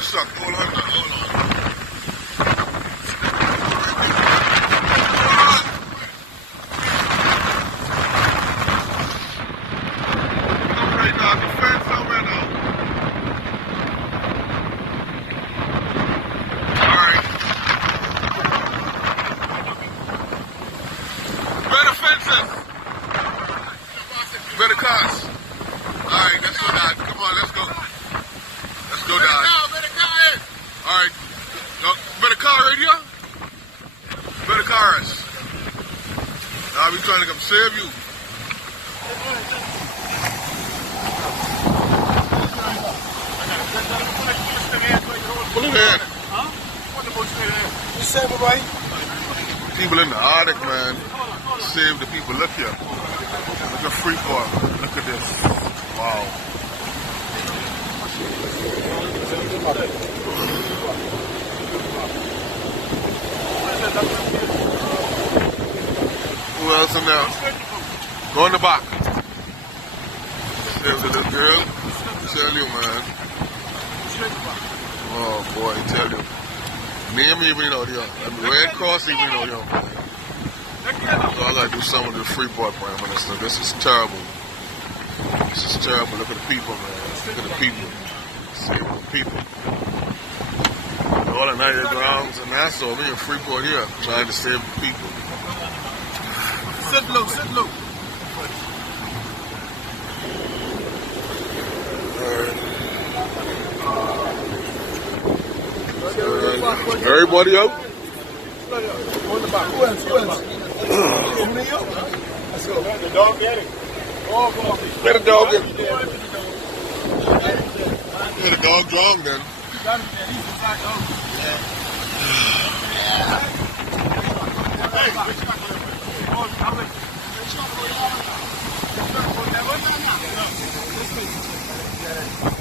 one shot. Hold on. Right now, the fence somewhere now. Alright. Better fences. Better cars. Alright, let's go, Dad. Come on, let's go. Let's go, Dad. Alright. Better car radio? Better cars. I'll be trying to come save you. Pull it in. You save it, right? People in the Arctic, man. Save the people. Look here. Look at Freeport. Look at this. Wow. Who else in there? Go in the back. Save the little girl. Tell you, man. Oh boy, I tell you. Name even out here. And Red Cross even out here. So I like to do some of the Freeport Prime Minister. This is terrible. This is terrible. Look at the people, man. Look at the people. Save the people. All the night grounds and Nassau, me in Freeport here, trying to save the people. Sit low, sit low. Everybody out? Go in the back. Who else? Let's go. The dog get it. Let the dog get it. Let the dog drown then. Hey.